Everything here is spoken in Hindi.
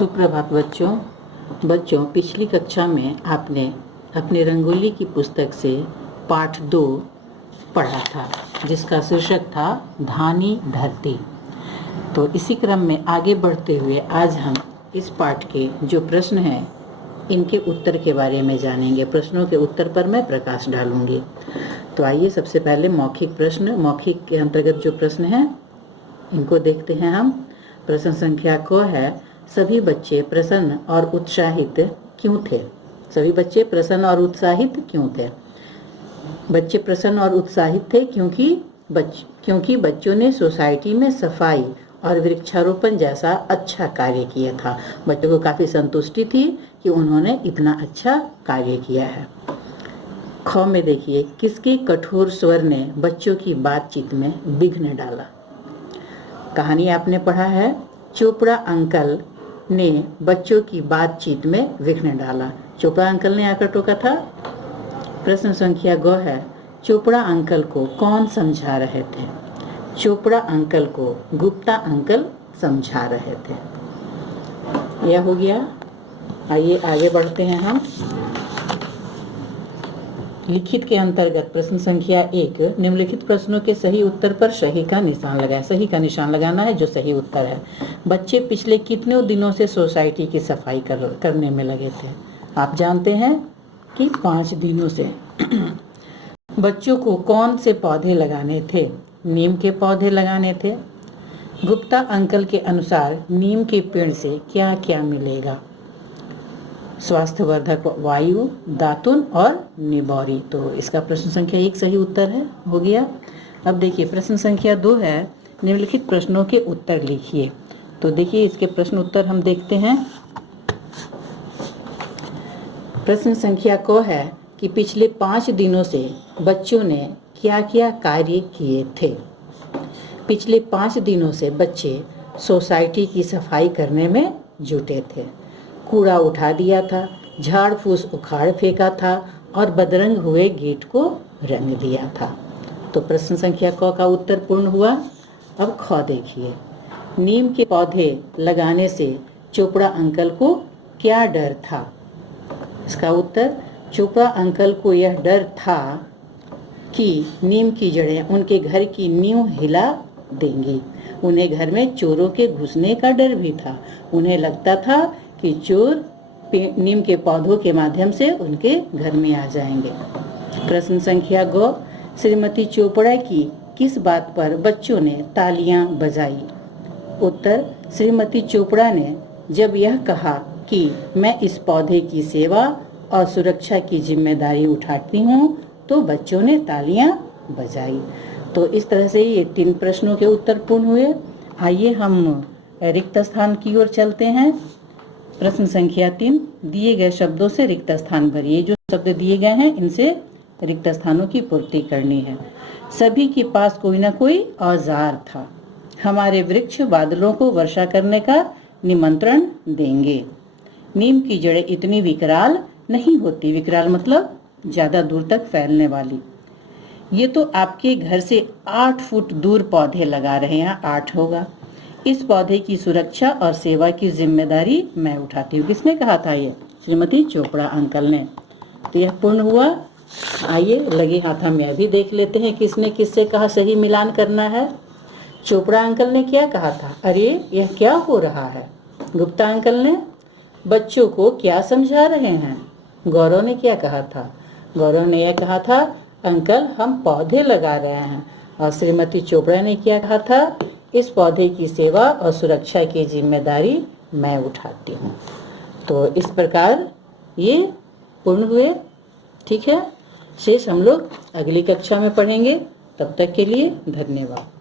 सुप्रभात बच्चों पिछली कक्षा में आपने अपने रंगोली की पुस्तक से पाठ 2 पढ़ा था, जिसका शीर्षक था धानी धरती। तो इसी क्रम में आगे बढ़ते हुए आज हम इस पाठ के जो प्रश्न हैं इनके उत्तर के बारे में जानेंगे। प्रश्नों के उत्तर पर मैं प्रकाश डालूंगी। तो आइए सबसे पहले मौखिक के अंतर्गत जो प्रश्न हैं इनको देखते हैं हम। प्रश्न संख्या क है, सभी बच्चे प्रसन्न और उत्साहित क्यों थे? सभी बच्चे प्रसन्न और उत्साहित क्यों थे? बच्चे प्रसन्न और उत्साहित थे क्योंकि बच्चों ने सोसाइटी में सफाई और वृक्षारोपण जैसा अच्छा कार्य किया था। बच्चों को काफ़ी संतुष्टि थी कि उन्होंने इतना अच्छा कार्य किया है। ख में देखिए, किसके कठोर स्वर ने बच्चों की बातचीत में विघ्न डाला? कहानी आपने पढ़ा है, चोपड़ा अंकल ने बच्चों की बातचीत में विघ्न डाला। चोपड़ा अंकल ने आकर टोका था। प्रश्न संख्या ग है, चोपड़ा अंकल को कौन समझा रहे थे? चोपड़ा अंकल को गुप्ता अंकल समझा रहे थे। यह हो गया। आइए आगे बढ़ते हैं हम। लिखित के अंतर्गत प्रश्न संख्या 1, निम्नलिखित प्रश्नों के सही उत्तर पर सही का निशान लगाएं। सही का निशान लगाना है जो सही उत्तर है। बच्चे पिछले कितने दिनों से सोसाइटी की सफाई करने में लगे थे? आप जानते हैं कि 5 दिनों से। बच्चों को कौन से पौधे लगाने थे? नीम के पौधे लगाने थे। गुप्ता अंकल के अनुसार नीम के पेड़ से क्या क्या मिलेगा? स्वास्थ्यवर्धक वायु, दातुन और निबौरी। तो इसका प्रश्न संख्या 1 सही उत्तर है, हो गया। अब देखिए प्रश्न संख्या 2 है, निम्नलिखित प्रश्नों के उत्तर लिखिए। तो देखिए इसके प्रश्न उत्तर हम देखते हैं। प्रश्न संख्या क है कि पिछले 5 दिनों से बच्चों ने क्या क्या कार्य किए थे? पिछले 5 दिनों से बच्चे सोसाइटी की सफाई करने में जुटे थे। कूड़ा उठा दिया था, झाड़ फूस उखाड़ फेंका था और बदरंग हुए गेट को रंग दिया था। तो प्रश्न संख्या क का उत्तर पूर्ण हुआ। अब ख देखिए, नीम के पौधे लगाने से चोपड़ा अंकल को क्या डर था? इसका उत्तर, चोपड़ा अंकल को यह डर था कि नीम की जड़ें उनके घर की नींव हिला देंगी। उन्हें घर में चोरों के घुसने का डर भी था। उन्हें लगता था कि चोर नीम के पौधों के माध्यम से उनके घर में आ जाएंगे। प्रश्न संख्या ग, श्रीमती चोपड़ा की किस बात पर बच्चों ने तालियां बजाई? उत्तर, श्रीमती चोपड़ा ने जब यह कहा कि मैं इस पौधे की सेवा और सुरक्षा की जिम्मेदारी उठाती हूँ तो बच्चों ने तालियां बजाई। तो इस तरह से ये 3 प्रश्नों के उत्तर पूर्ण हुए। आइए हम रिक्त स्थान की ओर चलते हैं। प्रश्न संख्या 3, दिए गए शब्दों से रिक्त स्थान भरिए। जो शब्द दिए गए हैं इनसे रिक्त स्थानों की पूर्ति करनी है। सभी के पास कोई ना कोई औजार था। हमारे वृक्ष बादलों को वर्षा करने का निमंत्रण देंगे। नीम की जड़ें इतनी विकराल नहीं होती। विकराल मतलब ज्यादा दूर तक फैलने वाली। ये तो आपके घर से 8 फुट दूर पौधे लगा रहे हैं, 8 होगा। इस पौधे की सुरक्षा और सेवा की जिम्मेदारी मैं उठाती हूँ। किसने कहा था ये? श्रीमती चोपड़ा अंकल ने। तो यह पूर्ण हुआ। आइए लगे हाथ हम यह भी देख लेते हैं किसने किससे कहा। सही मिलान करना है। चोपड़ा अंकल ने क्या कहा था? अरे यह क्या हो रहा है? गुप्ता अंकल ने बच्चों को क्या समझा रहे हैं? गौरव ने क्या कहा था? गौरव ने यह कहा था, अंकल हम पौधे लगा रहे हैं। और श्रीमती चोपड़ा ने क्या कहा था? इस पौधे की सेवा और सुरक्षा की जिम्मेदारी मैं उठाती हूँ। तो इस प्रकार ये पूर्ण हुए। ठीक है, शेष हम लोग अगली कक्षा में पढ़ेंगे। तब तक के लिए धन्यवाद।